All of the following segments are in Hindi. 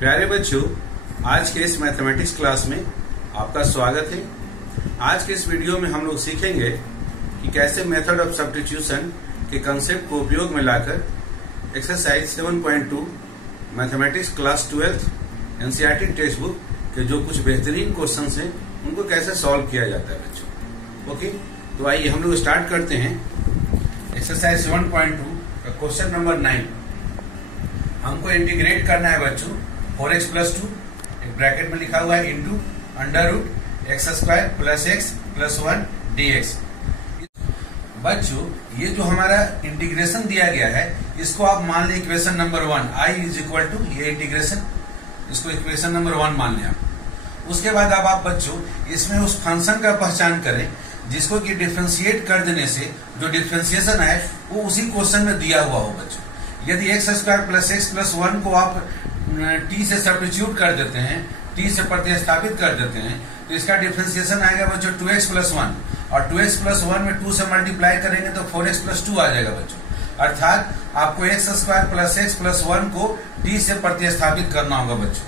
प्यारे बच्चों, आज के इस मैथमेटिक्स क्लास में आपका स्वागत है। आज के इस वीडियो में हम लोग सीखेंगे कि कैसे मेथड ऑफ सब्स्टिट्यूशन के कंसेप्ट को उपयोग में लाकर exercise 7.2 mathematics class 12 NCERT text book के जो कुछ बेहतरीन क्वेश्चंस हैं उनको कैसे सॉल्व किया जाता है बच्चों। ओके, तो आइए हम लोग स्टार्ट करते हैं। एक्सरसाइज 7.2 का क्वेश्चन नंबर 9 हमको इंटीग्रेट करना है बच्चों 4x + 2 एक ब्रैकेट में लिखा हुआ है इंटू √x² + x + 1 dx। बच्चों ये जो हमारा इंटीग्रेशन दिया गया है इसको आप मान लें इक्वेशन नंबर 1 i = ये इंटीग्रेशन, इसको इक्वेशन नंबर 1 मान लें आप। उसके बाद अब आप बच्चों इसमें उस फंक्शन का पहचान करें जिसको कि डिफरेंशिएट कर देने से जो डिफरेंशिएशन है वो उसी क्वेश्चन में दिया हुआ हो बच्चों। यदि x² + x + 1 को आप t से सब्स्टिट्यूट कर देते हैं, t से प्रतिस्थापित कर देते हैं, तो इसका डिफरेंशिएशन आएगा बच्चों 2x + 1 और 2x + 1 में 2 से मल्टीप्लाई करेंगे तो 4x + 2 आ जाएगा बच्चों। अर्थात आपको x² + x + 1 को t से प्रतिस्थापित करना होगा बच्चों।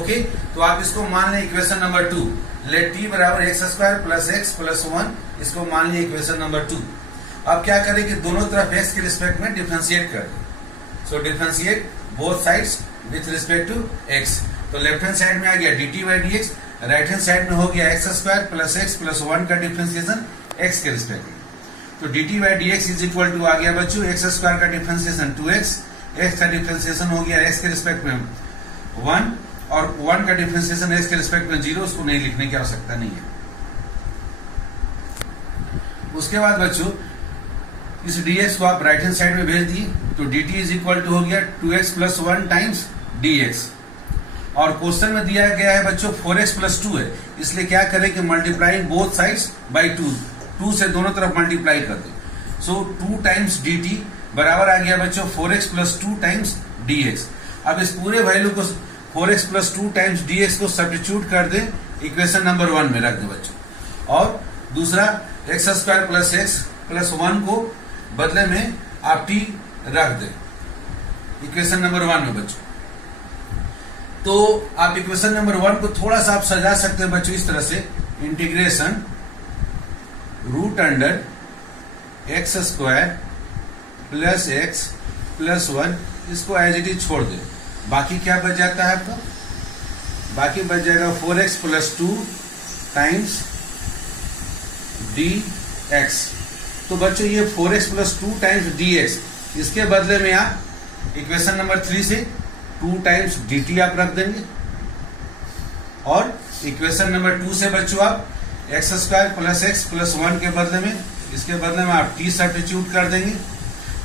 ओके, तो आप इसको मान लें equation number 2। Let t = x² + x + 1, इसको मान लिया इक्वेशन नंबर 2। अब क्या करें कि दोनों तरफ x के रिस्पेक्ट में डिफरेंशिएट कर दें। So differentiate both sides with respect to x। तो लेफ्ट हैंड साइड में आ गया dt/dx, राइट हैंड साइड में हो गया x² + x + 1 का डिफरेंशिएशन x के रिस्पेक्ट में। तो dt/dx = आ गया बच्चों x² का डिफरेंशिएशन 2x, x का डिफरेंशिएशन हो गया x के रिस्पेक्ट में 1 और 1 का डिफरेंशिएशन x के रिस्पेक्ट में 0। उसको नहीं लिखने की आवश्यकता नहीं है। उसके बाद बच्चों इस dx को आप राइट हैंड साइड में भेज दिए तो dt = हो गया 2x + 1 टाइम्स dx। और क्वेश्चन में दिया गया है बच्चों 4x + 2 है, इसलिए क्या करें कि मल्टीप्लाइंग बोथ साइड्स बाय 2 से दोनों तरफ मल्टीप्लाई कर दें। सो 2 टाइम्स dt बराबर आ गया बच्चों 4x + 2 टाइम्स dx। अब इस पूरे वैल्यू को 4x + 2 टाइम्स dx को सब्स्टिट्यूट कर दें, इक्वेशन नंबर 1 में रख दें बच्चों। और दूसरा x² + x + 1 को बदले में आप t रख दें इक्वेशन नंबर 1 में बच्चों। तो आप इक्वेशन नंबर 1 को थोड़ा सा आप सजा सकते हैं बच्चों इस तरह से, इंटीग्रेशन √x² + x + 1, इसको एज इट इज छोड़ दें। बाकी क्या बच जाता है आपका? बाकी बच जाएगा 4x + 2 टाइम्स dx। तो बच्चों ये 4x + 2 टाइम्स dx, इसके बदले में आप इक्वेशन नंबर 3 से 2 टाइम्स dt आप रख देंगे और इक्वेशन नंबर 2 से बच्चों आप x² + x + 1 के बदले में, इसके बदले में आप t सब्स्टिट्यूट कर देंगे।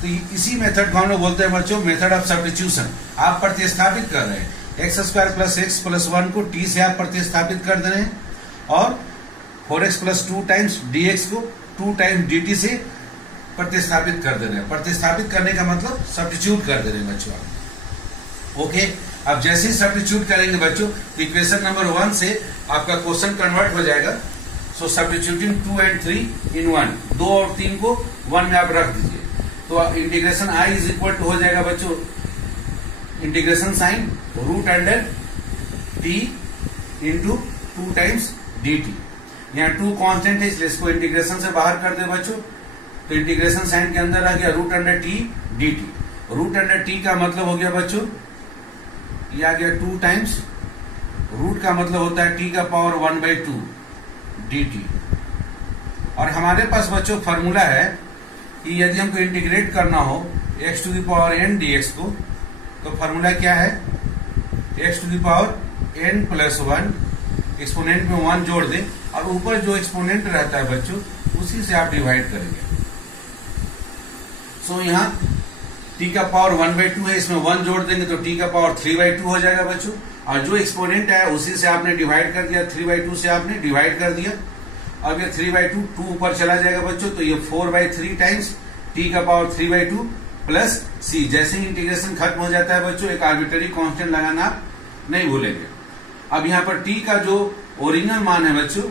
तो इसी मेथड को हम लोग बोलते हैं बच्चों मेथड ऑफ सब्स्टिट्यूशन। आप प्रतिस्थापित कर रहे हैं x² + x + 1 को t से आप प्रतिस्थापित कर दे रहे हैं और 4x + 2 टाइम्स dx को 2 टाइम्स dt से प्रतिस्थापित कर दे रहे हैं। प्रतिस्थापित करने का मतलब सब्स्टिट्यूट कर दे रहे हैं बच्चों आप। ओके, अब जैसे ही सब्स्टिट्यूट करेंगे बच्चों तो इक्वेशन नंबर 1 से आपका क्वेश्चन कन्वर्ट हो जाएगा। सो सब्स्टिट्यूटिंग 2 और 3 in 1, 2 और 3 को 1 में आप रख दीजिए। तो इंटीग्रेशन i = हो जाएगा बच्चों integration sine √t × 2 times dt। यहाँ 2 कांस्टेंट है इसलिए इसको इंटीग्रेशन से बाहर कर दे बच्चों। तो इंटीग्रेशन साइन के अंदर आ गया √t dt। √t का मतलब हो गया बच्चों ये आ गया 2 टाइम्स, रूट का मतलब होता है t⁻² dt। और हमारे पास बच्चों फॉर्मूला है कि यदि हमको इंटीग्रेट करना हो x⁻n dx को, तो फॉर्मूला क्या है? x⁻n + 1, एक्सपोनेंट में 1 जोड़ दें और ऊपर जो एक्सपोनेंट रहता है बच्चों उसी से आप डिवाइड करेंगे। सो यहाँ t⁻1/2 है, इसमें 1 जोड़ देंगे तो t⁻3/2 हो जाएगा बच्चों। और जो एक्सपोनेंट है उसी से आपने डिवाइड कर दिया, 3/2 से आपने डिवाइड कर दिया। अब ये 3/2 2 ऊपर चला जाएगा बच्चों, तो ये 4/3 टाइम्स t⁻3/2 + c। जैसे ही इंटीग्रेशन खत्म हो जाता है बच्चों एक आर्बिट्ररी कांस्टेंट लगाना आप नहीं भूलेंगे। अब यहाँ पर t का जो ओरिजिनल मान है बच्चों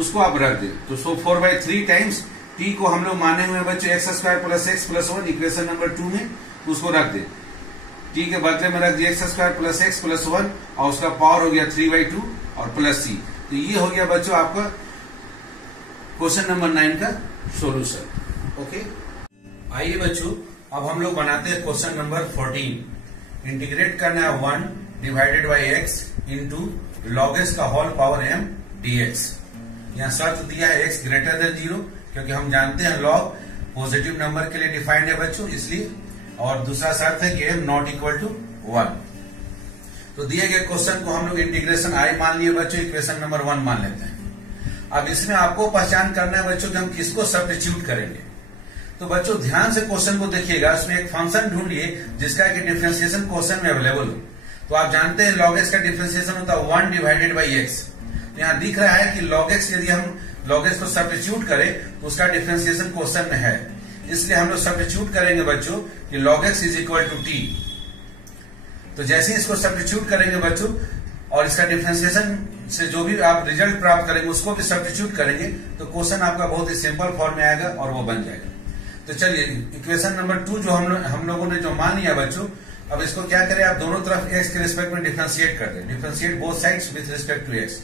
उसको आप रख दें। तो 4/3 टाइम्स t को हम लोग माने हुए बच्चों x² + x + 1 इक्वेशन नंबर 2 में, उसको रख दें। टी के बदले में रख दिया x² प्लस x प्लस 1 और उसका पावर हो गया 3/2 और प्लस c। तो ये हो गया बच्चों आपका क्वेश्चन नंबर 9 का सोल्यूशन। ओके, आइए बच्चों अब हम लोग बनाते हैं क्वेश्चन नंबर 14। इंटीग्रेट करना है 1 divided by x into log x का होल पावर m dx। यहाँ शर्त दिया है x ग्रेटर देन 0, क्योंकि हम जानते हैं लॉग पॉजिटिव नंबर के लिए डिफाइंड है बच्चों, इसलिए। और दूसरा शर्त है कि m नॉट इक्वल टू 1। तो दिए गए क्वेश्चन को हम लोग इंटीग्रेशन i मान लिए बच्चों, इक्वेशन नंबर 1 मान लेते हैं। अब इसमें आपको पहचान करना है बच्चों कि हम किसको सब्स्टिट्यूट करेंगे। तो बच्चों ध्यान से क्वेश्चन को देखिएगा, उसमें एक फंक्शन ढूंढिए जिसका कि डिफरेंशिएशन क्वेश्चन में अवेलेबल हो। तो आप जानते हैं log x का डिफरेंशिएशन होता है 1 डिवाइडेड बाई x। तो यहाँ दिख रहा है कि log x यदि हम log x को सब्स्टिट्यूट करें तो उसका डिफरेंशिएशन क्वेश्चन में है, इसलिए हम लोग सब्स्टिट्यूट करेंगे बच्चों कि log x is equal to t। तो जैसे ही इसको सब्स्टिट्यूट करेंगे बच्चों और इसका डिफरेंशिएशन से जो भी आप रिजल्ट प्राप्त करेंगे उसको भी सब्स्टिट्यूट करेंगे तो क्वेश्चन आपका बहुत ही सिंपल फॉर्म में आएगा और वो बन जाएगा। तो चलिए इक्वेशन नंबर 2 जो हम लोगों ने जो मान लिया बच्चों, अब इसको क्या करें, आप दोनों तरफ x के रिस्पेक्ट में डिफरेंशिएट कर दें। Differentiate both sides with respect to x।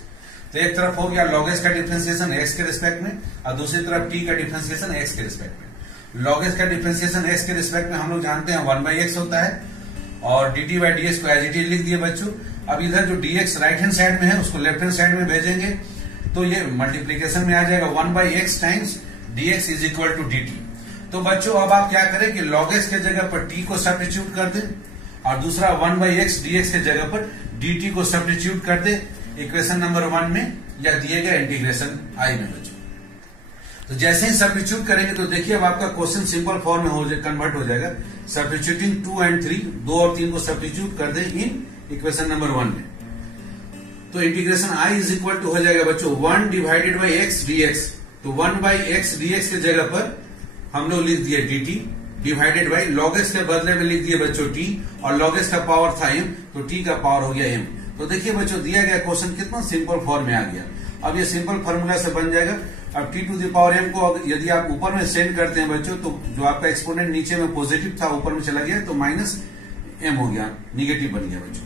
तो एक तरफ हो गया log x का डिफरेंशिएशन x के रिस्पेक्ट में और दूसरी तरफ t का डिफरेंशिएशन x के रिस्पेक्ट में। log x का डिफरेंशिएशन x के रिस्पेक्ट में हम लोग जानते हैं 1/x होता है और dt बाई dx को एज इट इज लिख दिए बच्चों। अब इधर जो dx राइट हैंड साइड में है उसको लेफ्ट हैंड साइड में भेजेंगे तो ये मल्टीप्लीकेशन में आ जाएगा 1/x times dx is equal to dt। तो बच्चों अब आप क्या करें कि log x के जगह पर t को सब्स्टिट्यूट कर दें और दूसरा 1/x dx के जगह पर dt को सब्स्टिट्यूट कर दें इक्वेशन नंबर 1 में या दिए गए इंटीग्रेशन i में बच्चों। तो जैसे ही सब्स्टिट्यूट करेंगे तो देखिए अब आपका क्वेश्चन सिंपल फॉर्म में कन्वर्ट हो जाएगा। सब्स्टिट्यूटिंग 2 और 3, 2 और 3 को सब्स्टिट्यूट कर दें इन इक्वेशन नंबर 1 में, तो integration i is equal to हो जाएगा बच्चों 1 डिवाइडेड बाई x dx। तो 1/x dx के जगह पर हम लोग लिख दिए dt divided by log x के बदले में लिख दिए बच्चों t और log x का पावर था m, तो t का पावर हो गया m। तो देखिए बच्चों दिया गया क्वेश्चन कितना सिंपल फॉर्म में आ गया। अब ये सिंपल फॉर्मूला से बन जाएगा। अब t to the power m को यदि आप ऊपर में सेंड करते हैं बच्चों तो जो आपका एक्सपोनेंट नीचे में पॉजिटिव था ऊपर में चला गया तो माइनस m हो गया, निगेटिव बन गया बच्चों।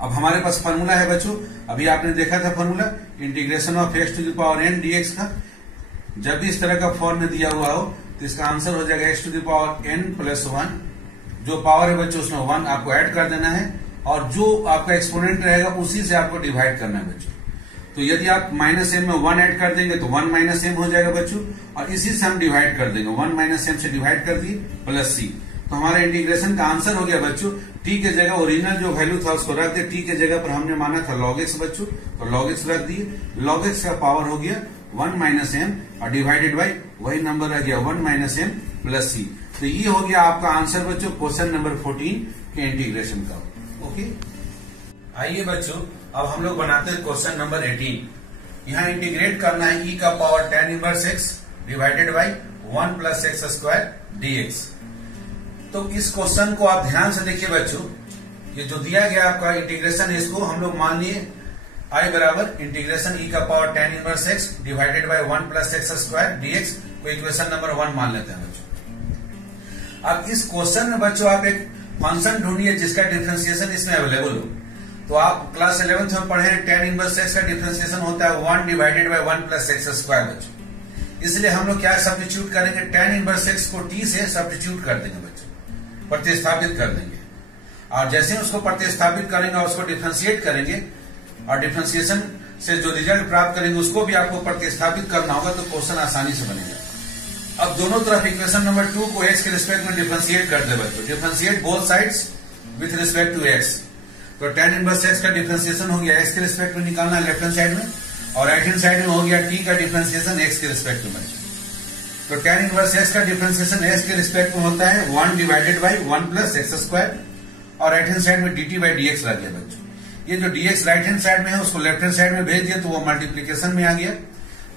अब हमारे पास फॉर्मूला है बच्चों, अभी आपने देखा था formula integration of x to the power n dx का। जब भी इस तरह का फॉर्म में दिया हुआ हो तो इसका आंसर हो जाएगा x to the power n plus 1। जो पावर है बच्चों उसमें 1 आपको ऐड कर देना है और जो आपका एक्सपोनेंट रहेगा उसी से आपको डिवाइड करना है बच्चों। तो यदि आप माइनस m में 1 ऐड कर देंगे तो 1 माइनस m हो जाएगा बच्चों और इसी से हम डिवाइड कर देंगे। 1 माइनस m से डिवाइड कर दिए प्लस c। तो हमारा इंटीग्रेशन का आंसर हो गया बच्चों t के जगह ओरिजिनल जो वैल्यू था उसको रख दिया, t के जगह पर हमने माना था log x बच्चों, तो log x रख दिए। log x का पावर हो गया 1 माइनस m और डिवाइडेड बाई वही नंबर रह गया 1 माइनस m प्लस c। तो ये हो गया आपका आंसर बच्चों क्वेश्चन नंबर 14 के इंटीग्रेशन का। ओके, आइए बच्चों अब हम लोग बनाते हैं क्वेश्चन नंबर 18। यहाँ इंटीग्रेट करना है e का power tan inverse x divided by 1 plus x square dx। तो इस क्वेश्चन को आप ध्यान से देखिए बच्चों, ये जो दिया गया आपका इंटीग्रेशन है इसको हम लोग मान लिए i बराबर इंटीग्रेशन e का power tan inverse x divided by 1 plus x square dx को इक्वेशन नंबर 1 मान लेते हैं बच्चों। अब इस क्वेश्चन में बच्चों आप एक फंक्शन ढूंढिए जिसका डिफरेंशिएशन इसमें अवेलेबल हो। तो आप क्लास 11th में पढ़े tan इनवर्स x का डिफरेंशिएशन होता है 1 divided by 1 plus x square बच्चों। इसलिए हम लोग क्या सब्स्टिट्यूट करेंगे, tan इनवर्स x को t से सब्स्टिट्यूट कर देंगे बच्चों, प्रतिस्थापित कर देंगे। और जैसे उसको प्रतिस्थापित करेंगे और उसको डिफरेंशिएट करेंगे और डिफरेंशिएशन से जो रिजल्ट प्राप्त करेंगे उसको भी आपको प्रतिस्थापित करना होगा तो क्वेश्चन आसानी से बनेगा। अब दोनों तरफ इक्वेशन नंबर 2 को x के रिस्पेक्ट में डिफरेंशिएट कर दे बच्चों। Differentiate both sides with respect to x। तो tan इनवर्स x का डिफरेंशिएशन हो गया x के रिस्पेक्ट में निकालना है लेफ्ट हैंड साइड में और राइट हैंड साइड में हो गया t का डिफरेंशिएशन x के रिस्पेक्ट में। तो tan इनवर्स x का डिफरेंशिएशन x के रिस्पेक्ट में होता है 1 divided by 1 plus x square और राइट हैंड साइड में dt बाई dx रह गया बच्चों। ये जो dx राइट हैंड साइड में है उसको लेफ्ट हैंड साइड में भेज दिया तो वो मल्टीप्लीकेशन में आ गया।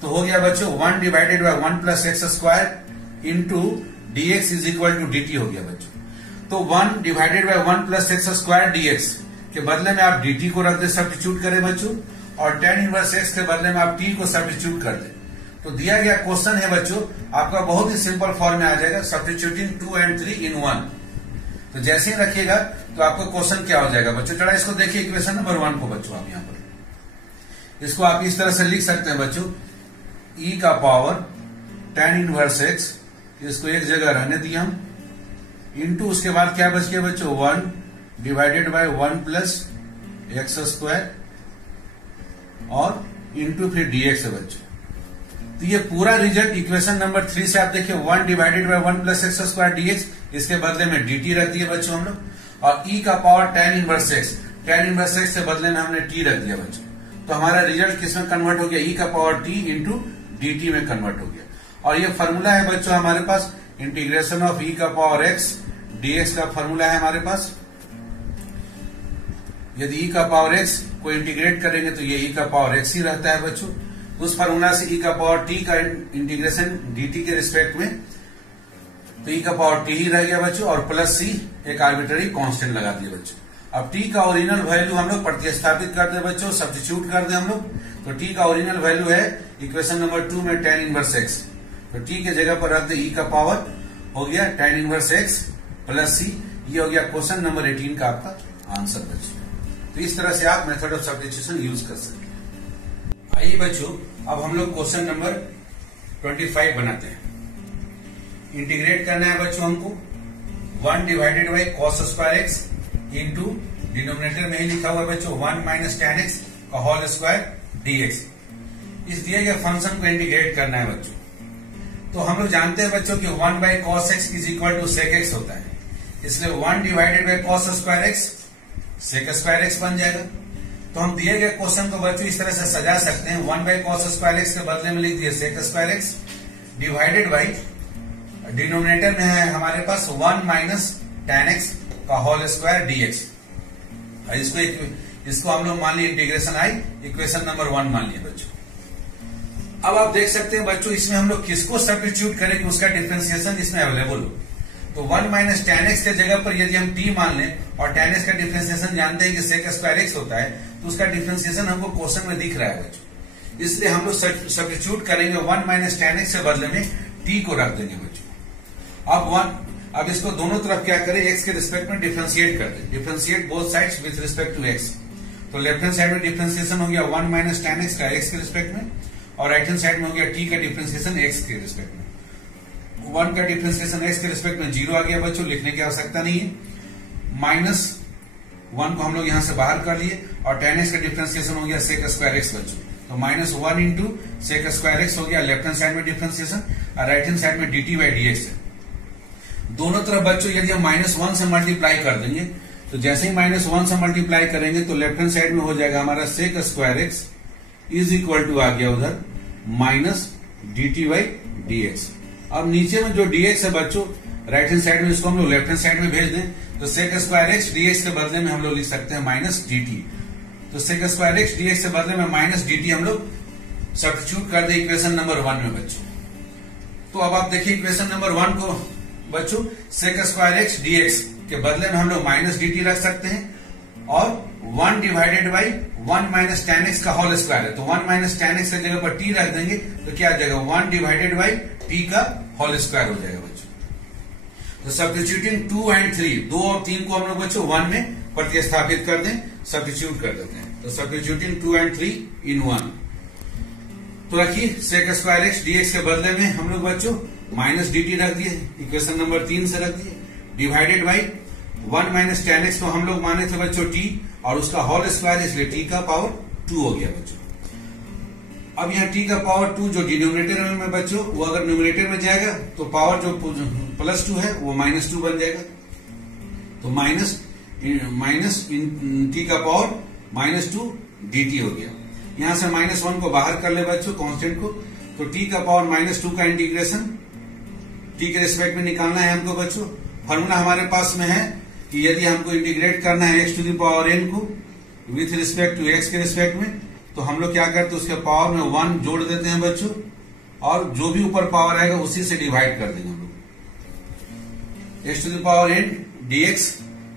तो हो गया बच्चों 1 divided by 1 plus x square into dx is equal to dt हो गया बच्चों। तो 1 divided by 1 plus x square dx के बदले में आप dt को रख दे, सब्स्टिट्यूट करें बच्चों, और tan इनवर्स x के बदले में आप t को सब्स्टिट्यूट कर दे। तो दिया गया क्वेश्चन है बच्चों आपका बहुत ही सिंपल फॉर्म में आ जाएगा, सब्स्टिट्यूटिंग 2 and 3 in 1। तो जैसे ही रखिएगा तो आपका क्वेश्चन क्या हो जाएगा बच्चों। चला इसको देखिए इक्वेशन नंबर 1 को बच्चों, आप यहाँ पर इसको आप इस तरह से लिख सकते हैं बच्चों, e का पावर tan इनवर्स x, इसको एक जगह रहने दिया हम, इंटू उसके बाद क्या बच गया बच्चों 1 divided by 1 plus x square और इंटू फिर dx है बच्चों। तो ये पूरा रिजल्ट इक्वेशन नंबर 3 से आप देखिए 1 divided by 1 plus x square dx, इसके बदले में dt रख दिया बच्चों हम लोग, और e का पावर tan इनवर्स x के बदले में हमने t रख दिया बच्चों। तो हमारा रिजल्ट किसमें कन्वर्ट हो गया, e का पावर t इंटू dt में कन्वर्ट हो गया। और ये फॉर्मूला है बच्चों हमारे पास इंटीग्रेशन ऑफ e का पावर x dx का फॉर्मूला है हमारे पास। यदि e का पावर x को इंटीग्रेट करेंगे तो ये e का पावर x ही रहता है बच्चों। उस फॉर्मूला से e का पावर t का इंटीग्रेशन dt के रिस्पेक्ट में, तो e का पावर t ही रह गया बच्चों, और प्लस c एक आर्बिट्ररी कांस्टेंट लगा दिया बच्चों। अब t का ओरिजिनल वैल्यू हम लोग प्रतिस्थापित कर दे बच्चों, सब्स्टिट्यूट कर दे हम लोग। तो t का ओरिजिनल वैल्यू है इक्वेशन नंबर 2 में tan इनवर्स x, तो t के जगह पर रख दे e का पावर हो गया tan inverse x plus c। ये हो गया क्वेश्चन नंबर 18 का आपका आंसर बच्चों। तो इस तरह से आप मेथड ऑफ सब्स्टिट्यूशन यूज कर सकते हैं। आइए बच्चों अब हम लोग क्वेश्चन नंबर 25 बनाते हैं। इंटीग्रेट करना है बच्चों हमको 1 divided by cos square x into denominator में ही लिखा हुआ है बच्चों 1 माइनस tan x का होल स्क्वायर dx। इस दिए गए फंक्शन को इंटीग्रेट करना है बच्चों। तो हम लोग जानते हैं बच्चों कि 1 by cos x is equal to sec x होता है, इसलिए 1 divided by cos square x sec square x बन जाएगा। तो हम दिए गए क्वेश्चन को बच्चों इस तरह से सजा सकते हैं, 1 बाई कॉस स्क्वायर एक्स के बदले में लिख दिए sec square x divided by denominator में है हमारे पास 1 माइनस tan x का होल स्क्वायर dx। इसको हम लोग मान लिए इंटीग्रेशन आई इक्वेशन नंबर 1 मान लिए बच्चों। अब आप देख सकते हैं बच्चों इसमें हम लोग किसको सब्स्टिट्यूट करें कि उसका डिफरेंशिएशन इसमें अवेलेबल हो। तो 1 माइनस tan x के जगह पर यदि हम t मान लें और tan x का डिफरेंशिएशन जानते हैं कि सेक स्क्वायर x होता है, तो उसका डिफरेंशिएशन हमको क्वेश्चन में दिख रहा है बच्चों। इसलिए हम लोग सब्स्टिट्यूट करेंगे 1 माइनस tan x के बदले में t को रख देंगे बच्चों। अब इसको दोनों तरफ क्या करें, x के रिस्पेक्ट में डिफरेंशिएट कर दें, differentiate both sides with respect to x। तो लेफ्ट हैंड साइड में डिफरेंशिएशन हो गया 1 माइनस tan x का x के रिस्पेक्ट में, और राइट हैंड साइड में हो गया t का डिफरेंशिएशन x के रिस्पेक्ट में। 1 का डिफरेंशिएशन x के रिस्पेक्ट में 0 आ गया बच्चों, लिखने की आवश्यकता नहीं है। माइनस 1 को हम लोग यहां से बाहर कर लिए, और tan x का डिफरेंशिएशन हो गया सेक स्क्वायर x बच्चों। तो minus 1 into sec square x हो गया लेफ्ट हैंड साइड में डिफरेंशिएशन, और राइट हैंड साइड में dt बाई dx है। दोनों तरफ बच्चों यदि हम -1 से मल्टीप्लाई कर देंगे, तो जैसे ही -1 से मल्टीप्लाई करेंगे तो लेफ्ट हैंड साइड में हो जाएगा हमारा sec square X is equal to आ गया उधर माइनस dt बाई dx। अब नीचे में जो dx है बच्चों राइट हैंड साइड में, इसको हम लोग लेफ्ट हैंड साइड में भेज दें, तो सेक स्क्वायर एक्स dx के बदले में हम लोग लिख सकते हैं माइनस dt। तो सेक स्क्वायर एक्स dx के बदले में माइनस dt हम लोग सब्स्टिट्यूट कर दे इक्वेशन नंबर 1 में बच्चों। तो अब आप देखिए इक्वेशन नंबर 1 को बच्चों सेक स्क्वायर एक्स dx के बदले में हम लोग माइनस dt रख सकते हैं, और 1 divided by 1 minus tan x का होल स्क्वायर है, तो 1 माइनस tan x की जगह पर t रख देंगे तो क्या आ जाएगा 1 डिवाइडेड बाई t का होल स्क्वायर हो जाएगा बच्चों। तो सब्स्टिट्यूटिंग 2 एंड 3, 2 और 3 को हम लोग बच्चों 1 में प्रतिस्थापित कर दें, सब्स्टिट्यूट कर देते हैं। तो सब्स्टिट्यूटिंग 2 एंड 3 इन 1, तो रखिए सेक स्क्वायर एक्स dx के बदले में हम लोग बच्चों माइनस dt रख दिए, इक्वेशन नंबर 3 से रख दिए, divided by 1 minus tan x तो हम लोग माने थे बच्चों t, और उसका होल स्क्वायर इसलिए t का पावर 2 हो गया बच्चों। अब यहाँ t का पावर 2 जो डिनोमिनेटर में बच्चों, वो अगर न्यूमरेटर में जाएगा तो पावर जो प्लस 2 है वो माइनस 2 बन जाएगा। तो माइनस t का पावर माइनस 2 dt हो गया। यहां से -1 को बाहर कर ले बच्चों कांस्टेंट को, तो t का पावर -2 का इंटीग्रेशन t के रिस्पेक्ट में निकालना है हमको बच्चों। फॉर्मूला हमारे पास में है कि यदि हमको इंटीग्रेट करना है x to the power n को विथ रिस्पेक्ट टू x के रिस्पेक्ट में, तो हम लोग क्या करते हैं उसके पावर में 1 जोड़ देते हैं बच्चों, और जो भी ऊपर पावर आएगा उसी से डिवाइड कर देंगे हम लोग। x to the power n dx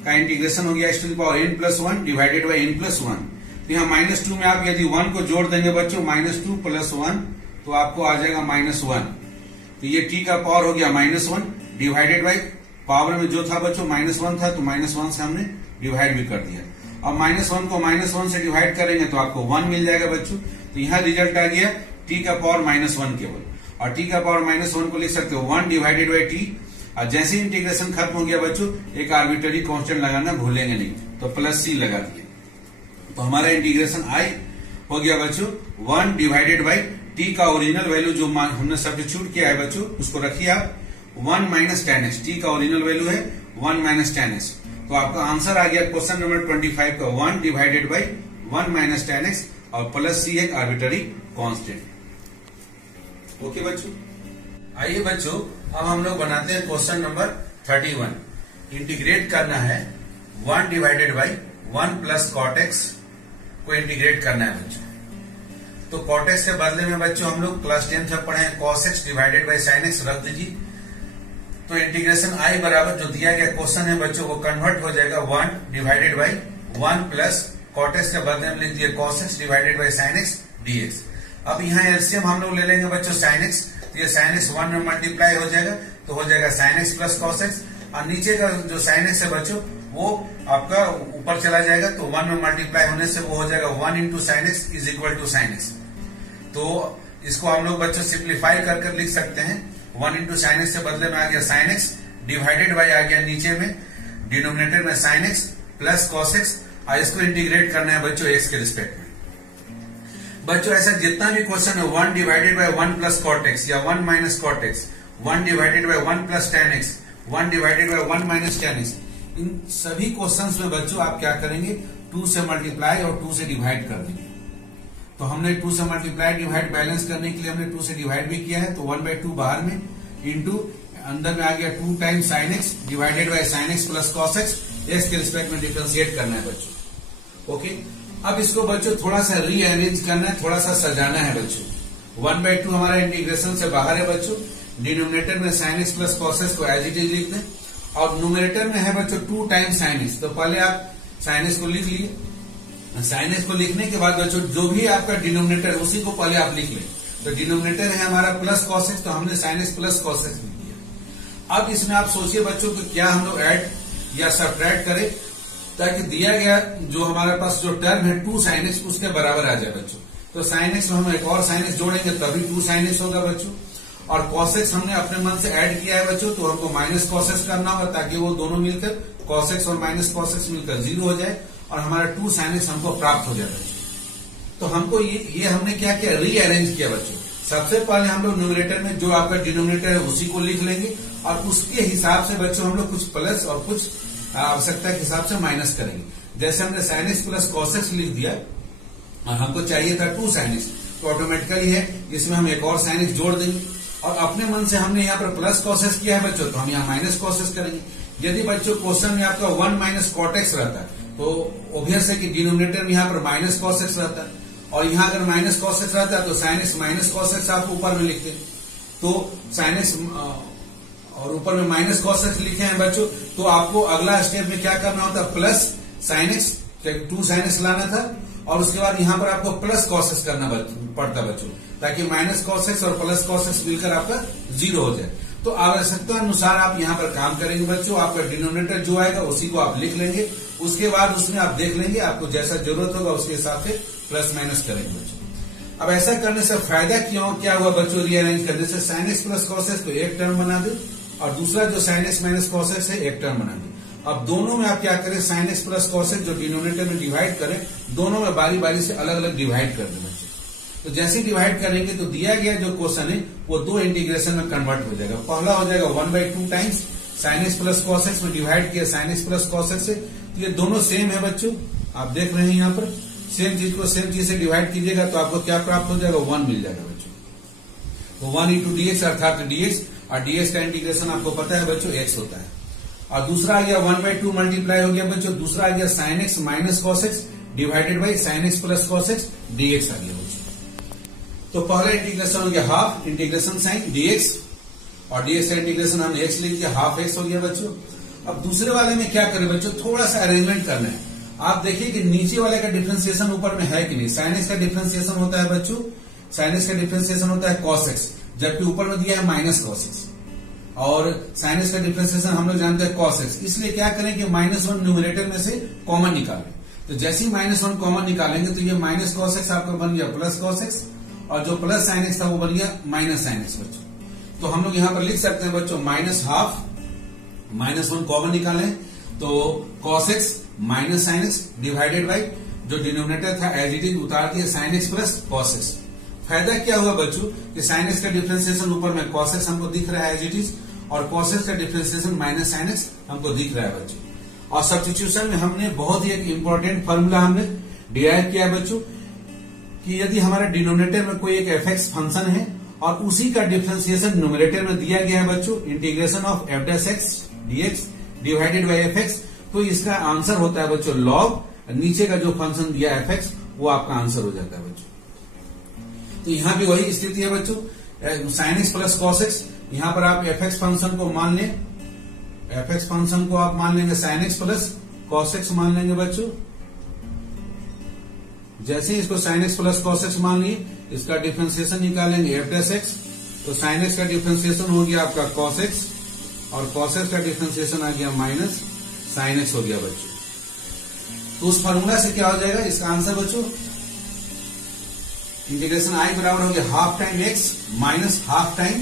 का इंटीग्रेशन हो गया x to the power n plus 1 divided by n plus 1। तो यहाँ -2 में आप यदि 1 को जोड़ देंगे बच्चों, -2 प्लस 1 तो आपको आ जाएगा -1। तो ये t का पावर हो गया -1 डिवाइडेड बाई पावर में जो था बच्चों -1 था, तो -1 से हमने डिवाइड भी कर दिया। अब -1 को -1 से डिवाइड करेंगे तो आपको 1 मिल जाएगा बच्चों। तो यहाँ रिजल्ट आ गया t का पावर -1 केवल, और t का पावर -1 को लिख सकते हो 1 डिवाइडेड बाई t। और जैसे ही इंटीग्रेशन खत्म हो गया बच्चों, एक आर्बिट्ररी कांस्टेंट लगाना भूलेंगे नहीं, तो +c लगा दिए। तो हमारा इंटीग्रेशन i हो गया बच्चों 1 डिवाइडेड बाई t का ओरिजिनल वैल्यू जो हमने सब्स्टिट्यूट किया है बच्चों, उसको रखिए आप 1 - tan x। t का ओरिजिनल वैल्यू है 1 - tan x। तो आपका आंसर आ गया क्वेश्चन नंबर 25 का 1 डिवाइडेड बाई 1 - tan x और +c एक आर्बिट्ररी कांस्टेंट। ओके बच्चों, आइए बच्चों अब हम लोग बनाते हैं क्वेश्चन नंबर 31। इंटीग्रेट करना है 1 डिवाइडेड बाई 1 + cot x को इंटीग्रेट करना है बच्चों। तो cot x के बदले में बच्चों हम लोग क्लास 10 में पढ़े हैं cos x divided by sin x रख दीजिए। तो इंटीग्रेशन i बराबर जो दिया गया क्वेश्चन है बच्चों वो कन्वर्ट हो जाएगा 1 डिवाइडेड बाई 1 + cot x के बदले में लिख दिए cos x divided by sin x dx। अब यहाँ एलसीएम हम लोग ले लेंगे बच्चों sin x, तो ये sin x 1 में मल्टीप्लाई हो जाएगा, तो हो जाएगा sin x + cos x। और नीचे का जो sin x है बच्चों वो आपका ऊपर चला जाएगा, तो 1 में मल्टीप्लाई होने से वो हो जाएगा 1 × sin x = sin x। तो इसको हम लोग बच्चों सिंप्लीफाई कर लिख सकते हैं। 1 × sin x से बदले में आ गया sin x डिवाइडेड बाई आ गया नीचे में डिनोमिनेटर में sin x + cos x, और इसको इंटीग्रेट करना है बच्चों x के रिस्पेक्ट में। बच्चों ऐसा जितना भी क्वेश्चन है 1 डिवाइडेड बाई 1 + cot x या 1 - cot x, 1 divided by 1 + tan x, 1 divided by 1 - tan x, इन सभी क्वेश्चंस में बच्चों आप क्या करेंगे 2 से मल्टीप्लाई और 2 से डिवाइड कर देंगे। तो हमने 2 से मल्टीप्लाई डिवाइड बैलेंस करने के लिए हमने 2 से डिवाइड भी किया है, तो 1/2 बाहर में इंटू अंदर में आ गया 2 times sin x divided by sin x + cos x, x के रिस्पेक्ट में डिफरेंशिएट करना है बच्चों। ओके, अब इसको बच्चों थोड़ा सा रीअरेंज करना है, थोड़ा सा सजाना है बच्चों। 1/2 हमारा इंटीग्रेशन से बाहर है बच्चों, डिनोमिनेटर में sin x + cos x को एज इट इज लिख दें, और न्यूमरेटर में है बच्चों 2 टाइम्स sin x। तो पहले आप sin x को लिख लिए, sin x को लिखने के बाद बच्चों जो भी आपका डिनोमिनेटर उसी को पहले आप लिख लें। तो डिनोमिनेटर है हमारा +cos x, तो हमने sin x + cos x लिख दिया। अब इसमें आप सोचिए बच्चों कि क्या हम लोग ऐड या सब्ट्रैक्ट करें, ताकि दिया गया जो हमारे पास जो टर्म है 2 sin x उसके बराबर आ जाए बच्चों। तो sin x में हम एक और sin x जोड़ेंगे तभी 2 sin x होगा बच्चों। और cos x हमने अपने मन से ऐड किया है बच्चों, तो हमको -cos x करना होगा, ताकि वो दोनों मिलकर cos x और -cos x मिलकर 0 हो जाए और हमारा 2 sin x हमको प्राप्त हो जाए बच्चों। तो हमको ये हमने क्या किया, रीअरेंज किया बच्चों। सबसे पहले हम लोग न्यूमरेटर में जो आपका डिनोमिनेटर है उसी को लिख लेंगे, और उसके हिसाब से बच्चों हम लोग कुछ प्लस और कुछ आवश्यकता के हिसाब से माइनस करेंगे। जैसे हमने sin x + cos x लिख दिया और हमको चाहिए था 2 sin x, तो ऑटोमेटिकली है इसमें हम एक और sin x जोड़ देंगे। और अपने मन से हमने यहाँ पर +cos x किया है बच्चों, तो हम यहाँ -cos x करेंगे। यदि बच्चों क्वेश्चन में आपका 1 - cot x रहता है, तो ऑब्वियस है कि डिनोमिनेटर में यहाँ पर -cos x रहता है, और यहाँ अगर -cos x रहता है तो sin x -cos x आप ऊपर में लिखते हैं। तो sin x और ऊपर में -cos x लिखे हैं बच्चों, तो आपको अगला स्टेप में क्या करना होता है, plus sin x 2 sin x लाना था, और उसके बाद यहाँ पर आपको +cos x करना पड़ता बच्चों, ताकि -cos x और +cos x मिलकर आपका 0 हो जाए। तो आवश्यकता अनुसार आप यहाँ पर काम करेंगे बच्चों। आपका डिनोमिनेटर जो आएगा उसी को आप लिख लेंगे, उसके बाद उसमें आप देख लेंगे आपको जैसा जरूरत होगा उसके हिसाब से प्लस माइनस करेंगे बच्चों। अब ऐसा करने से फायदा क्या हुआ बच्चों, रीअरेंज करने से sin x + cos x को एक टर्म बना दे, और दूसरा जो sin x - cos x है एक टर्म बना दे। अब दोनों में आप क्या करें, sin x + cos x जो डिनोमिनेटर में डिवाइड करें, दोनों में बारी बारी से अलग अलग डिवाइड कर दें बच्चों। तो जैसे डिवाइड करेंगे तो दिया गया जो क्वेश्चन है वो 2 इंटीग्रेशन में कन्वर्ट हो जाएगा। पहला हो जाएगा 1/2 times sin x + cos x में डिवाइड किया sin x + cos x से, तो ये दोनों सेम है बच्चों, आप देख रहे हैं यहाँ पर सेम चीज को सेम चीज से डिवाइड कीजिएगा तो आपको क्या प्राप्त हो जाएगा, 1 मिल जाएगा बच्चों। तो 1 × dx अर्थात dx, और dx का इंटीग्रेशन आपको पता है बच्चों x होता है। और दूसरा आ गया 1/2 मल्टीप्लाई हो गया बच्चों, दूसरा आ गया sin x - cos x divided by sin x + cos x dx आ गया बच्चों। तो पहला इंटीग्रेशन हो गया हाफ इंटीग्रेशन साइन dx, और dx का इंटीग्रेशन हमने x लिख दिया, हाफ x हो गया बच्चों। अब दूसरे वाले में क्या करें बच्चों, थोड़ा सा अरेंजमेंट करना है। आप देखिए कि नीचे वाले का डिफरेंशिएशन ऊपर में है कि नहीं। sin x का डिफरेंशिएशन होता है बच्चों, sin x का डिफरेंशिएशन होता है cos x, जबकि ऊपर में दिया है -cos x। और साइन एक्स का डिफरेंशिएशन हम लोग जानते हैं cos x, इसलिए क्या करें कि -1 न्यूमरेटर में से कॉमन निकालें। तो जैसे ही -1 कॉमन निकालेंगे तो ये माइनस cos x आपका बन गया प्लस cos x, और जो प्लस साइन x था वो बन गया माइनस साइन x बच्चों। तो हम लोग यहाँ पर लिख सकते हैं बच्चों -1/2, -1 कॉमन निकालें तो cos x minus sine x divided by जो डिनोमिनेटर था एज इट इज उतार दिया sin x प्लस cos x। फायदा क्या हुआ बच्चों कि sin x का डिफरेंशिएशन ऊपर में cos x हमको दिख रहा है एज इट इज, और cos x का डिफरेंशिएशन माइनस sin x हमको दिख रहा है बच्चों। और सब्स्टिट्यूशन में हमने बहुत ही एक इंपॉर्टेंट फॉर्मूला हमने डिराइव किया है बच्चों कि यदि हमारे डिनोमिनेटर में कोई एक fx फंक्शन है और उसी का डिफरेंशिएशन न्यूमरेटर में दिया गया है बच्चों integration of f' dx divided by fx, तो इसका आंसर होता है बच्चों log, नीचे का जो फंक्शन दिया fx वो आपका आंसर हो जाता है बच्चों। तो यहां भी वही स्थिति है बच्चों, sin x प्लस cos x, यहां पर आप fx फंक्शन को मान लें, fx फंक्शन को आप मान लेंगे sin x प्लस cos x मान लेंगे बच्चों। जैसे ही इसको sin x प्लस cos x मान लिए, इसका डिफरेंशिएशन निकालेंगे f', तो sin x का डिफरेंशिएशन हो गया आपका cos x, और cos x का डिफरेंशिएशन आ गया माइनस sin x हो गया बच्चों। तो उस फॉर्मूला से क्या हो जाएगा इसका आंसर बच्चों, इंटीग्रेशन आई बराबर हो गया half time x minus half time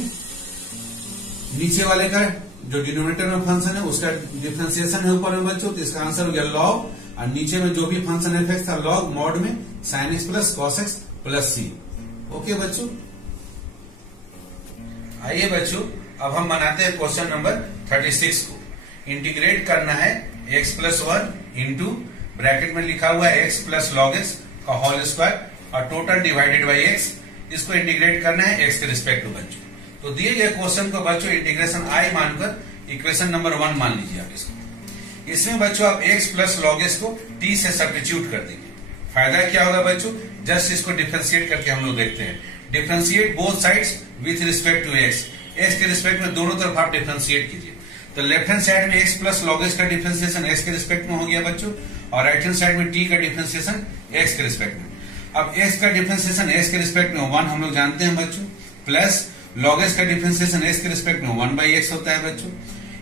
नीचे वाले का जो डिनोमिनेटर में फंक्शन है उसका डिफरेंशिएशन है ऊपर में बच्चों, तो इसका आंसर हो गया log, और नीचे में जो भी फंक्शन f था log मॉड में sin x प्लस cos x plus c। Okay बच्चों, आइए बच्चों अब हम बनाते हैं क्वेश्चन नंबर 36 को। इंटीग्रेट करना है x प्लस 1 इंटू ब्रैकेट में लिखा हुआ है x प्लस लॉग x का होल स्क्वायर और टोटल डिवाइडेड बाई x, इसको इंटीग्रेट करना है x के रिस्पेक्ट टू बच्चों। तो दिए गए क्वेश्चन को बच्चों इंटीग्रेशन i मानकर इक्वेशन नंबर 1 मान लीजिए आप इसको। इसमें बच्चों आप x प्लस लॉग x को t से सब्स्टिट्यूट कर देंगे। फायदा क्या होगा बच्चों, जस्ट इसको डिफरेंशिएट करके हम लोग देखते हैं। Differentiate both sides with respect to x, x के रिस्पेक्ट में दोनों तरफ आप डिफरेंशिएट कीजिए। तो लेफ्ट हैंड साइड में x प्लस लॉग x का डिफरेंशिएशन x के रिस्पेक्ट में हो गया बच्चों, और राइट हैंड साइड में t का डिफरेंशिएशन x के रिस्पेक्ट में। अब x का डिफरेंशिएशन x के रिस्पेक्ट में 1 हम लोग जानते हैं बच्चों, प्लस log x का डिफरेंशिएशन x के रिस्पेक्ट में 1/x होता है बच्चों,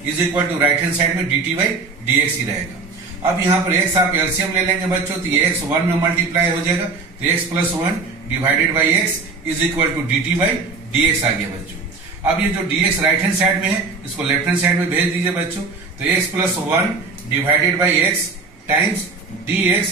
is equal to right hand side में dt बाई dx ही रहेगा। अब यहाँ पर x आप एलसीएम ले लेंगे बच्चों, तो ये x 1 में मल्टीप्लाई हो जाएगा, तो x plus 1 divided by x is equal to dt by dx आ गया बच्चों। अब ये जो dx राइट हैंड साइड में है इसको लेफ्ट हैंड साइड में भेज दीजिए बच्चों, तो x plus 1 divided by x times dx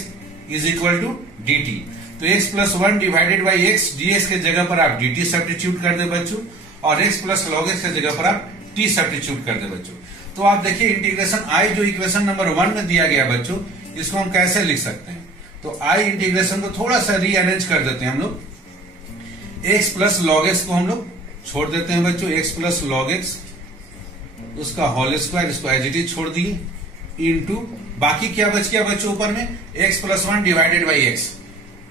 is equal to dt। तो x plus 1 divided by x dx के जगह पर आप dt सब्स्टिट्यूट कर दे बच्चों, और x प्लस log x के जगह पर आप t सब्स्टिट्यूट कर दे बच्चों। तो आप देखिए इंटीग्रेशन i जो इक्वेशन नंबर 1 में दिया गया बच्चों, इसको हम कैसे लिख सकते हैं। तो i इंटीग्रेशन को थोड़ा सा रीअरेंज कर देते हैं हम लोग, x प्लस log x को हम लोग छोड़ देते हैं बच्चों, x प्लस log x उसका होल स्क्वायर, इसको एज इट इज छोड़ दिए, इनटू बाकी क्या बच गया बच्चों ऊपर में x plus 1 divided by x,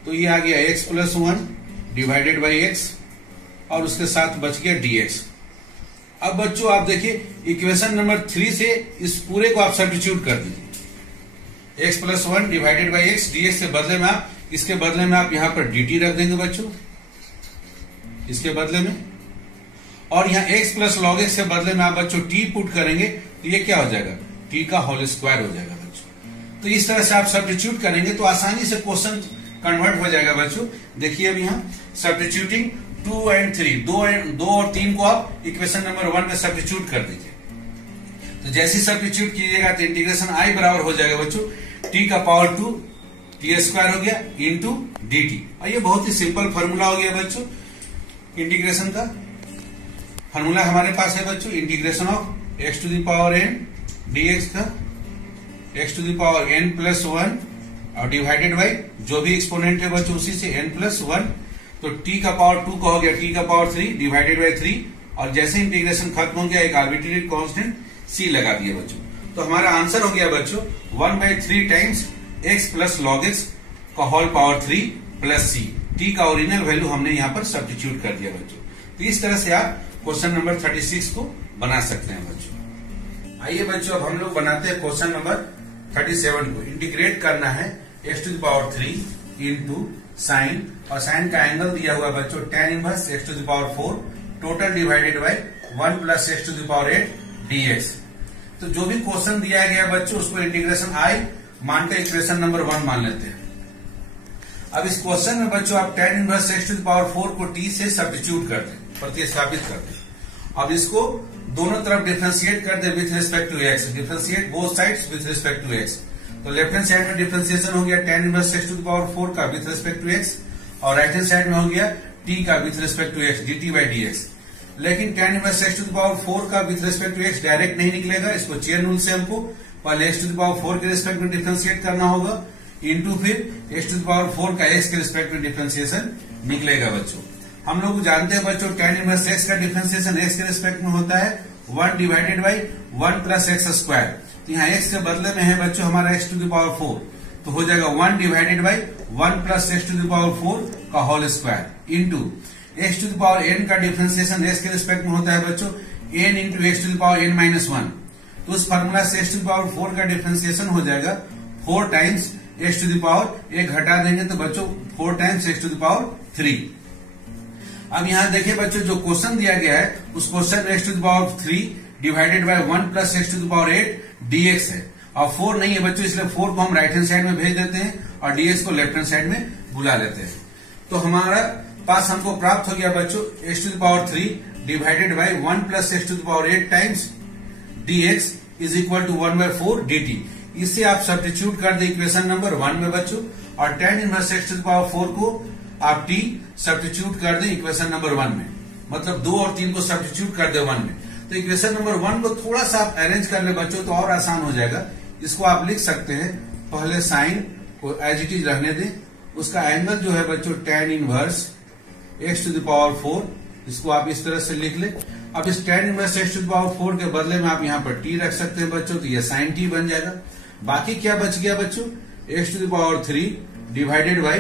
तो ये आ गया x plus 1 divided by x, और उसके साथ बच गया dx। अब बच्चों आप देखिए इक्वेशन नंबर 3 से इस पूरे को आप सब्स्टिट्यूट कर दीजिए, x plus 1 divided by x dx के बदले में आप इसके बदले में आप यहां पर dt रख देंगे बच्चों इसके बदले में, और यहाँ x प्लस लॉग x के बदले में आप बच्चों t पुट करेंगे, तो ये क्या हो जाएगा t का होल स्क्वायर हो जाएगा बच्चों। तो इस तरह से आप सब्स्टिट्यूट करेंगे तो आसानी से क्वेश्चन कन्वर्ट हो जाएगा बच्चों। देखिए अब यहाँ सब्स्टिट्यूटिंग 2 और 3, 2 और 3 को आप इक्वेशन नंबर 1 में सब्स्टिट्यूट कर दीजिए। तो जैसे ही सब्स्टिट्यूट कीजिएगा तो इंटीग्रेशन i बराबर हो जाएगा बच्चों t का पावर 2 t स्क्वायर हो गया इंटू dt। और ये बहुत ही सिंपल फॉर्मूला हो गया बच्चों इंटीग्रेशन का। फॉर्मूला हमारे पास है बच्चों integration of x to the power n dx का, x to the power n plus 1 और डिवाइडेड बाई जो भी एक्सपोनेंट है बच्चों उसी से n प्लस 1, तो t का पावर 2 का हो गया t का पावर 3 डिवाइडेड बाई 3, और जैसे इंटीग्रेशन खत्म हो गया एक आर्बिट्रेरी कांस्टेंट c लगा दिया बच्चों। तो हमारा आंसर हो गया बच्चों 1/3 times x plus log x का whole power 3 plus c। t का ओरिजिनल वैल्यू हमने यहाँ पर सब्स्टिट्यूट कर दिया बच्चों। तो इस तरह से आप क्वेश्चन नंबर 36 को बना सकते हैं बच्चों। आइए बच्चों अब हम लोग बनाते हैं क्वेश्चन नंबर 37 को। इंटीग्रेट करना है x to the power 3 into sine, और साइन का एंगल दिया हुआ बच्चों tan inverse x to the power 4 total divided by 1 plus x to the power 8 dx। तो जो भी क्वेश्चन दिया गया बच्चों उसको इंटीग्रेशन आई मानकर इक्वेशन नंबर 1 मान लेते हैं। अब इस क्वेश्चन में बच्चों आप tan inverse x to the power 4 को t से सब्स्टिट्यूट कर दें, प्रतिस्थापित कर दें। अब इसको दोनों तरफ डिफरेंशिएट कर दे with respect to X, differentiate both sides with respect to X. तो लेफ्ट हैंड साइड में डिफरेंशिएशन हो गया tan inverse x to the power 4 का विथ रिस्पेक्ट टू एक्स, और राइट हैंड साइड में हो गया t का with respect to X dt by dx। लेकिन tan inverse x to the power 4 का with respect to X direct नहीं निकलेगा, इसको चेन रूल से हमको पहले एक्स टू द पावर 4 के रिस्पेक्ट में डिफरेंशिएट करना होगा, इंटू फिर एक्स टू द पावर 4 का एक्स के रिस्पेक्ट में डिफरेंशिएशन निकलेगा बच्चों। हम लोग जानते हैं बच्चों tan इनवर्स एक्स का डिफरेंशिएशन एक्स के रिस्पेक्ट में होता है 1 divided by 1 plus x square. तो यहाँ एक्स के बदले में है बच्चों हमारा एक्स टू द पावर 4, तो हो जाएगा 1 divided by 1 plus x to the power 4 का whole square into x to the power n का डिफरेंशिएशन एक्स के रिस्पेक्ट में होता है बच्चों n into x to the power n minus 1। तो उस फॉर्मूला से एक्स टू द पावर 4 का डिफरेंशिएशन हो जाएगा 4 times x to the power, एक घटा देंगे तो बच्चों 4 times x to the power 3। अब यहाँ देखिए बच्चों जो क्वेश्चन दिया गया है उस क्वेश्चन में x to the power 3 divided by 1 plus x to the power 8 dx है, और 4 नहीं है बच्चों, इसलिए 4 को हम राइट हैंड साइड में भेज देते हैं और dx को लेफ्ट हैंड साइड में बुला लेते हैं। तो हमारा पास हमको प्राप्त हो गया बच्चों x to the power 3 divided by 1 plus x to the power 8 times dx is equal to 1/4 dt। इससे आप सब्स्टिट्यूट कर दे इक्वेशन नंबर 1 में बच्चों, और tan inverse x to the power 4 को आप t सब्स्टिट्यूट कर दे इक्वेशन नंबर 1 में, मतलब 2 और 3 को सब्स्टिट्यूट कर दे 1 में। तो इक्वेशन नंबर 1 को थोड़ा सा आप अरेंज कर ले बच्चों तो और आसान हो जाएगा। इसको आप लिख सकते हैं, पहले साइन को एज इट इज रहने दें, उसका एंगल जो है बच्चों tan inverse x to the power 4, इसको आप इस तरह से लिख ले। अब इस tan inverse x to the power 4 के बदले में आप यहाँ पर t रख सकते हैं बच्चों, तो ये sin t बन जाएगा। बाकी क्या बच गया बच्चों, x to the power 3 divided by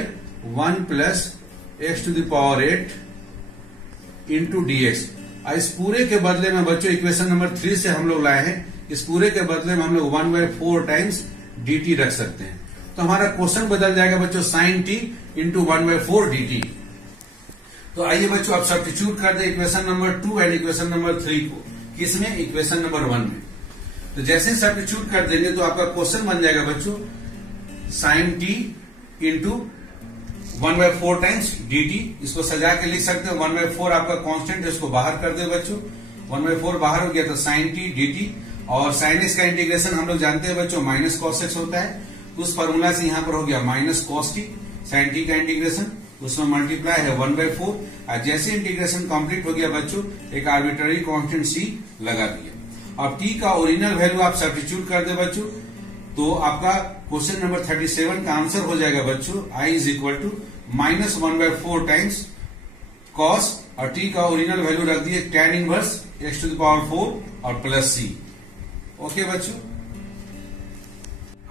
1 plus x to the power 8 into dx। इस पूरे के बदले में बच्चों इक्वेशन नंबर 3 से हम लोग लाए हैं, इस पूरे के बदले में हम लोग 1/4 टाइम्स dt रख सकते हैं। तो हमारा क्वेश्चन बदल जाएगा बच्चों sin t इंटू 1/4 dt। तो आइए बच्चों आप सब्स्टिट्यूट कर दे equation number 2 and equation number 3 को, किसमें, इक्वेशन नंबर 1 में। तो जैसे सब्स्टिट्यूट कर देंगे तो आपका क्वेश्चन बन जाएगा बच्चों sin t into 1/4 times dt। इसको सजा के लिख सकते हैं, 1/4 आपका कांस्टेंट है, इसको बाहर कर दे बच्चों, 1/4 बाहर हो गया तो sin t dt। और sin x का इंटीग्रेशन हम लोग जानते हैं बच्चों माइनस cos x होता है, उस फॉर्मूला से यहाँ पर हो गया minus cos t। sin t का इंटीग्रेशन उसमें मल्टीप्लाई है 1/4, और जैसे इंटीग्रेशन कंप्लीट हो गया बच्चों एक आर्बिट्ररी कांस्टेंट c लगा दिया। अब t का ओरिजिनल वैल्यू आप सब्स्टिट्यूट कर दे बच्चों, तो आपका क्वेश्चन नंबर 37 का आंसर हो जाएगा बच्चों I is equal to minus 1/4 times cos, और t का ओरिजिनल वैल्यू रख दिए tan inverse x to the power 4 और प्लस c। ओके बच्चों,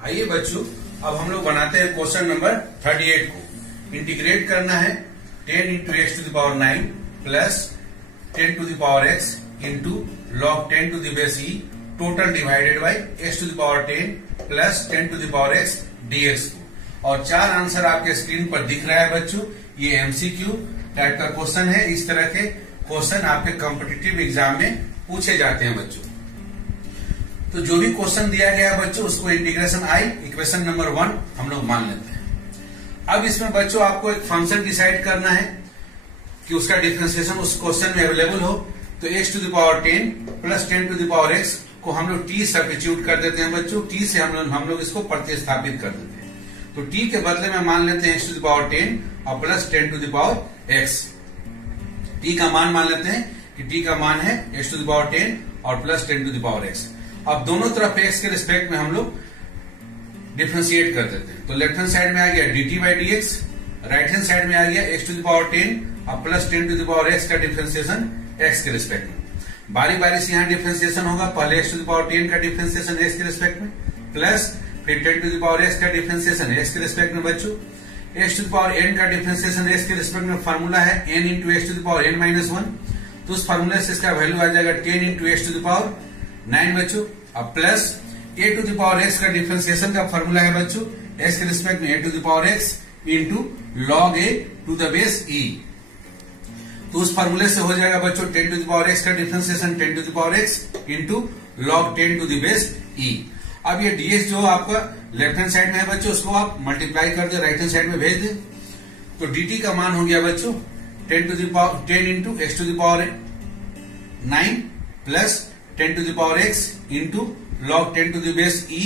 आइए बच्चों अब हम लोग बनाते हैं क्वेश्चन नंबर 38 को। इंटीग्रेट करना है 10 into x to the power 9 plus 10 to the power x into log 10 to the base e total divided by x to the power 10 plus 10 to the power x dx को। और 4 आंसर आपके स्क्रीन पर दिख रहा है बच्चों, ये एमसीक्यू टाइप का क्वेश्चन है। इस तरह के क्वेश्चन आपके कॉम्पिटिटिव एग्जाम में पूछे जाते हैं बच्चों। तो जो भी क्वेश्चन दिया गया है बच्चों उसको इंटीग्रेशन आई इक्वेशन नंबर 1 हम लोग मान लेते हैं। अब इसमें बच्चों आपको एक फंक्शन डिसाइड करना है कि उसका डिफरेंशिएशन उस क्वेश्चन में अवेलेबल हो। तो x to the power 10 plus 10 to the power x को हम लोग t सब्स्टिट्यूट कर देते हैं बच्चों, t से हम लोग इसको प्रतिस्थापित कर देते हैं। तो t के बदले में मान लेते हैं x टू द पावर 10 और plus 10 to the power x। t का मान लेते हैं कि t का मान है x टू द पावर 10 और plus 10 to the power x। अब दोनों तरफ x के रिस्पेक्ट में हम लोग डिफरेंशिएट कर देते हैं। तो लेफ्ट हैंड साइड में आ गया dt by dx, right hand side में आ गया x टू द पावर 10 और plus 10 to the power x का डिफरेंशिएशन x के रिस्पेक्ट में। बारी बारी से यहाँ डिफरेंशिएशन होगा, पहले x टू द पावर 10 का डिफरेंशिएशन x के रिस्पेक्ट में, प्लस फिर 10 टू द पावर x का डिफरेंशिएशन x के रिस्पेक्ट में बच्चों। x to the power n का डिफरेंशिएशन x के रिस्पेक्ट में फार्मूला है n into x to the power n minus 1। तो उस फार्मूले से इसका वैल्यू आ जाएगा 10 into x to the power 9 बच्चों। अब plus a to the power x का डिफरेंशिएशन का फार्मूला है बच्चों x के रिस्पेक्ट में a to the power x into log a to the base e। तो उस फॉर्मूले से हो जाएगा बच्चों 10 टू द पावर x का differentiation 10 to the power x into log 10 to the base e। अब ये dx जो आपका लेफ्ट हैंड साइड में है बच्चों, उसको आप मल्टीप्लाई कर दे, राइट हैंड साइड में भेज दे, तो dt का मान हो गया बच्चों 10 into x to the power 9 plus 10 to the power x into log 10 to the base e,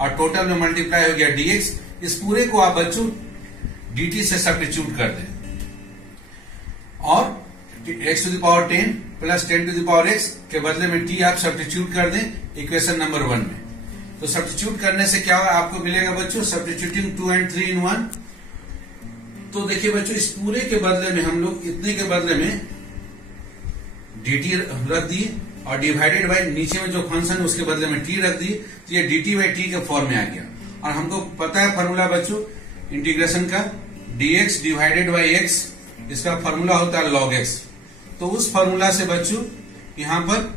और टोटल में मल्टीप्लाई हो गया dx। इस पूरे को आप बच्चों dt से सब्स्टिट्यूट कर दें, और x to the power 10 plus 10 to the power x के बदले में t आप सब्स्टिट्यूट कर दें इक्वेशन नंबर 1 में। तो सब्स्टिट्यूट करने से क्या होगा, आपको मिलेगा बच्चों सब्स्टिट्यूटिंग 2 and 3 in 1। तो देखिए बच्चों, इस पूरे के बदले में हम लोग इतने के बदले में dt रख दिए, और डिवाइडेड बाय नीचे में जो फंक्शन है उसके बदले में t रख दिए, तो ये dt बाई t के फॉर्म में आ गया। और हमको पता है फॉर्मूला बच्चों इंटीग्रेशन का, dx डिवाइडेड बाई x, इसका फॉर्मूला होता है log x। तो उस फॉर्मूला से बच्चों यहां पर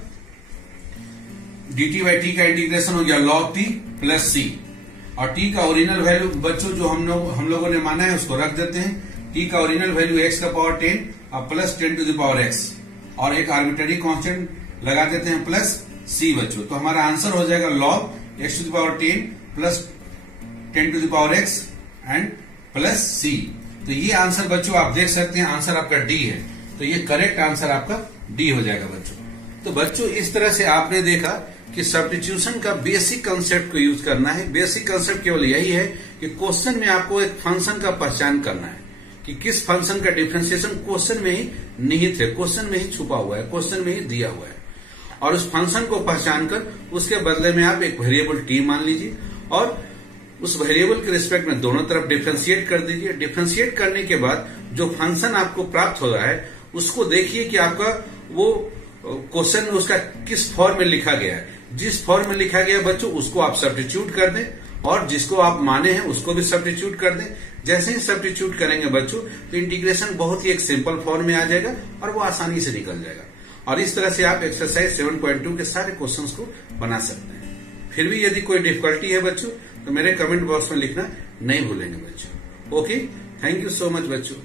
dt बाई t का इंटीग्रेशन हो गया log t प्लस c, और t का ओरिजिनल वैल्यू बच्चों जो हम लोगों ने माना है उसको रख देते हैं। t का ओरिजिनल वैल्यू x का पावर 10 और plus 10 to the power x, और एक आर्बिट्ररी कांस्टेंट लगा देते हैं प्लस c बच्चों। तो हमारा आंसर हो जाएगा log x to the power 10 plus 10 to the power x and plus c। तो ये आंसर बच्चों आप देख सकते हैं, आंसर आपका डी है। तो ये करेक्ट आंसर आपका डी हो जाएगा बच्चों। तो बच्चों इस तरह से आपने देखा कि सब्स्टिट्यूशन का बेसिक कंसेप्ट को यूज करना है। बेसिक कंसेप्ट केवल यही है कि क्वेश्चन में आपको एक फंक्शन का पहचान करना है कि किस फंक्शन का डिफरेंशिएशन क्वेश्चन में ही निहित है, क्वेश्चन में ही छुपा हुआ है, क्वेश्चन में ही दिया हुआ है। और उस फंक्शन को पहचान कर उसके बदले में आप एक वेरिएबल टी मान लीजिए, और उस वेरिएबल के रिस्पेक्ट में दोनों तरफ डिफरेंशिएट कर दीजिए। डिफरेंशिएट करने के बाद जो फंक्शन आपको प्राप्त हो रहा है उसको देखिए कि आपका वो क्वेश्चन में उसका किस फॉर्म में लिखा गया है। जिस फॉर्म में लिखा गया बच्चों उसको आप सब्स्टिट्यूट कर दें, और जिसको आप माने हैं उसको भी सब्स्टिट्यूट कर दें। जैसे ही सब्स्टिट्यूट करेंगे बच्चों तो इंटीग्रेशन बहुत ही एक सिंपल फॉर्म में आ जाएगा और वो आसानी से निकल जाएगा। और इस तरह से आप एक्सरसाइज 7.2 के सारे क्वेश्चंस को बना सकते हैं। फिर भी यदि कोई डिफिकल्टी है बच्चों तो मेरे कमेंट बॉक्स में लिखना नहीं भूलेंगे बच्चों। Okay, thank you so much बच्चों।